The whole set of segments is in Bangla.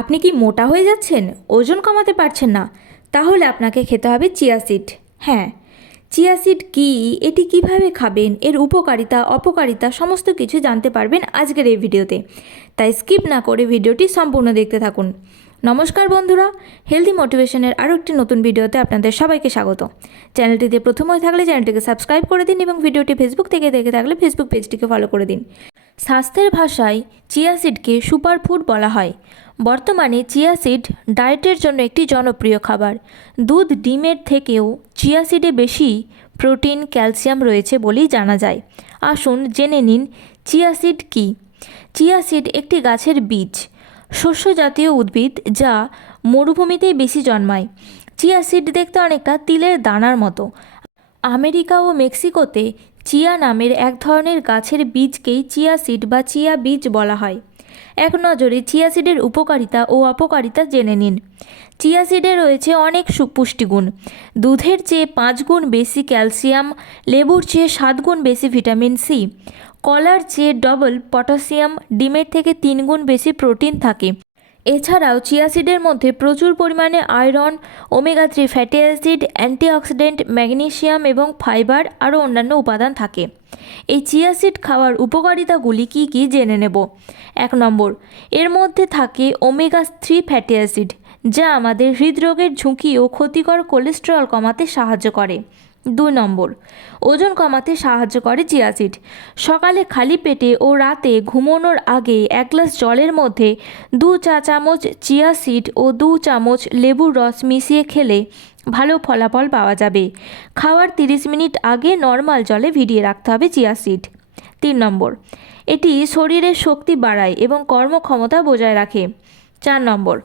আপনি কি মোটা হয়ে যাচ্ছেন? ওজন কমাতে পারছেন না। তাহলে আপনাকে খেতে হবে চিয়া সিড। হ্যাঁ চিয়া সিড কী, এটি কীভাবে খাবেন, এর উপকারিতা, অপকারিতা সমস্ত কিছু জানতে পারবেন আজকের এই ভিডিওতে। তাই স্কিপ না করে ভিডিওটি সম্পূর্ণ দেখতে থাকুন। নমস্কার বন্ধুরা হেলদি মোটিভেশনের আরও একটি নতুন ভিডিওতে আপনাদের সবাইকে স্বাগত। চ্যানেলটিতে প্রথম হয়ে থাকলে চ্যানেলটিকে সাবস্ক্রাইব করে দিন এবং ভিডিওটি ফেসবুক থেকে দেখে থাকলে ফেসবুক পেজটিকে ফলো করে দিন। স্বাস্থ্যের ভাষায় চিয়া সিডকে সুপারফুড বলা হয়। বর্তমানে চিয়া সিড ডায়েটের জন্য একটি জনপ্রিয় খাবার। দুধ ডিমের থেকেও চিয়া সিডে বেশি প্রোটিন, ক্যালসিয়াম রয়েছে বলেই জানা যায়। আসুন জেনে নিন চিয়া সিড কী? চিয়া সিড একটি গাছের বীজ শস্য জাতীয় উদ্ভিদ যা মরুভূমিতেই বেশি জন্মায়। চিয়া সিড দেখতে অনেকটা তিলের দানার মতো। আমেরিকা ও মেক্সিকোতে চিয়া নামের এক ধরনের গাছের বীজকেই চিয়া সিড বা চিয়া বীজ বলা হয়। এক নজরে চিয়া সিডের উপকারিতা ও অপকারিতা জেনে নিন। চিয়া সিডে রয়েছে অনেক সুপুষ্টিগুণ। দুধের চেয়ে পাঁচ গুণ বেশি ক্যালসিয়াম, লেবুর চেয়ে সাত গুণ বেশি ভিটামিন সি কলার চেয়ে ডবল পটাশিয়াম ডিমের থেকে তিন গুণ বেশি প্রোটিন থাকে। এছাড়াও চিয়াসিডের মধ্যে প্রচুর পরিমাণে iron, omega three fatty acid, antioxidant, magnesium এবং ফাইবার আরও অন্যান্য উপাদান থাকে। এই চিয়াসিড খাওয়ার উপকারিতাগুলি কী কী জেনে নেব? এক নম্বর, এর মধ্যে থাকে ওমেগা থ্রি ফ্যাটি অ্যাসিড, যা আমাদের হৃদরোগের ঝুঁকি ও ক্ষতিকর কোলেস্টেরল কমাতে সাহায্য করে। দুই নম্বর। ওজন কমাতে সাহায্য করে চিয়াসিড সকালে খালি পেটে ও রাতে ঘুমানোর আগে এক গ্লাস জলের মধ্যে দু চা চামচ চিয়া সিড ও দু চামচ লেবুর রস মিশিয়ে খেলে ভালো ফলাফল পাওয়া যাবে। খাওয়ার তিরিশ মিনিট আগে নর্মাল জলে ভিডিয়ে রাখতে হবে চিয়া সিড। তিন নম্বর, এটি শরীরের শক্তি বাড়ায় এবং কর্মক্ষমতা বজায় রাখে। চার নম্বর।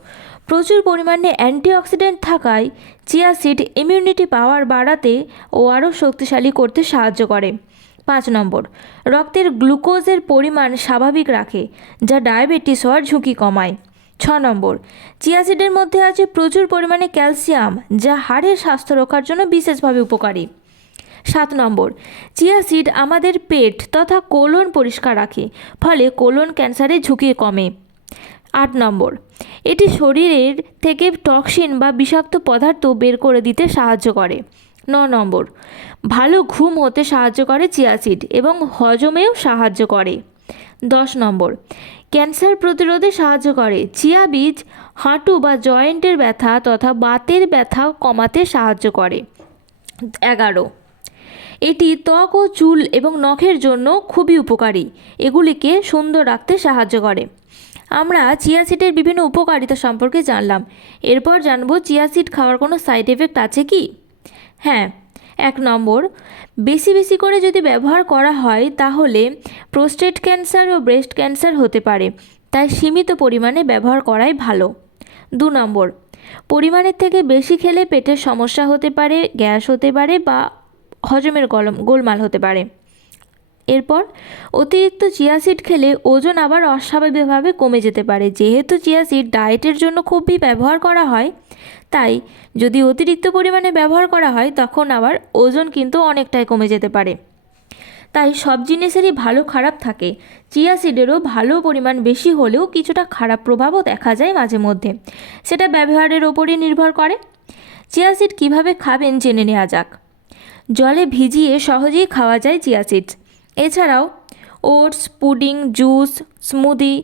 প্রচুর পরিমাণে অ্যান্টিঅক্সিডেন্ট থাকায় চিয়া সিড ইমিউনিটি পাওয়ার বাড়াতে ও আরও শক্তিশালী করতে সাহায্য করে। পাঁচ নম্বর, রক্তের গ্লুকোজের পরিমাণ স্বাভাবিক রাখে, যা ডায়াবেটিস হওয়ার ঝুঁকি কমায়। ছ নম্বর চিয়াসিডের মধ্যে আছে প্রচুর পরিমাণে ক্যালসিয়াম, যা হাড়ের স্বাস্থ্য রক্ষার জন্য বিশেষভাবে উপকারী। সাত নম্বর, চিয়া সিড আমাদের পেট তথা কোলন পরিষ্কার রাখে, ফলে কোলন ক্যান্সারের ঝুঁকি কমে। আট নম্বর। এটি শরীরের থেকে টক্সিন বা বিষাক্ত পদার্থ বের করে দিতে সাহায্য করে। ন নম্বর, ভালো ঘুম হতে সাহায্য করে চিয়াসিড এবং হজমেও সাহায্য করে। দশ নম্বর, ক্যান্সার প্রতিরোধে সাহায্য করে। চিয়া বীজ, হাঁটু বা জয়েন্টের ব্যথা তথা বাতের ব্যথা কমাতে সাহায্য করে। এগারো, এটি ত্বক ও চুল এবং নখের জন্য খুবই উপকারী। এগুলিকে সুন্দর রাখতে সাহায্য করে। আমরা চিয়া সিডের বিভিন্ন উপকারিতা সম্পর্কে জানলাম। এরপর জানব চিয়া সিড খাওয়ার কোনো সাইড এফেক্ট আছে কি? হ্যাঁ এক নম্বর, বেশি বেশি করে যদি ব্যবহার করা হয় তাহলে প্রোস্টেট ক্যান্সার ও ব্রেস্ট ক্যান্সার হতে পারে, তাই সীমিত পরিমাণে ব্যবহার করাই ভালো। দু নম্বর, পরিমাণের থেকে বেশি খেলে পেটের সমস্যা হতে পারে, গ্যাস হতে পারে বা হজমের গলম গোলমাল হতে পারে। এরপর অতিরিক্ত চিয়া সিড খেলে ওজন আবার অস্বাভাবিকভাবে কমে যেতে পারে। যেহেতু চিয়া সিড ডায়েটের জন্য খুবই ব্যবহার করা হয়, তাই যদি অতিরিক্ত পরিমাণে ব্যবহার করা হয়, তখন আবার ওজন কিন্তু অনেকটাই কমে যেতে পারে। তাই সব জিনিসেরই ভালো খারাপ থাকে। চিয়া সিডেরও ভালো পরিমাণ বেশি হলেও কিছুটা খারাপ প্রভাবও দেখা যায় মাঝে মধ্যে। সেটা ব্যবহারের ওপরই নির্ভর করে। চিয়া সিড কীভাবে খাবেন, জেনে নেওয়া যাক। জলে ভিজিয়ে সহজেই খাওয়া যায় চিয়া সিডস। এছাড়াও ওটস, পুডিং, জুস, স্মুদি,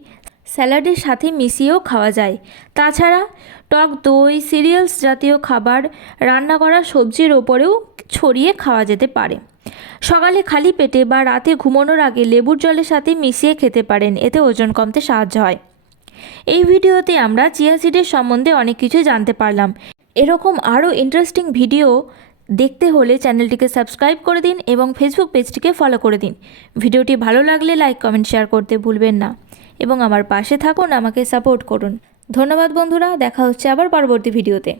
স্যালাডের সাথে মিশিয়েও খাওয়া যায়। তাছাড়া টক দই, সিরিয়ালস জাতীয় খাবার রান্না করা সবজির ওপরেও ছড়িয়ে খাওয়া যেতে পারে। সকালে খালি পেটে বা রাতে ঘুমানোর আগে লেবুর জলের সাথে মিশিয়ে খেতে পারেন, এতে ওজন কমতে সাহায্য হয়। এই ভিডিওতে আমরা চিয়া সিডের সম্বন্ধে অনেক কিছু জানতে পারলাম। এরকম আরও ইন্টারেস্টিং ভিডিও দেখতে হলে চ্যানেলটিকে সাবস্ক্রাইব করে দিন এবং ফেসবুক পেজটিকে ফলো করে দিন। ভিডিওটি ভালো লাগলে লাইক কমেন্ট শেয়ার করতে ভুলবেন না। এবং আমার পাশে থাকুন, আমাকে সাপোর্ট করুন। ধন্যবাদ বন্ধুরা, দেখা হচ্ছে আবার পরবর্তী ভিডিওতে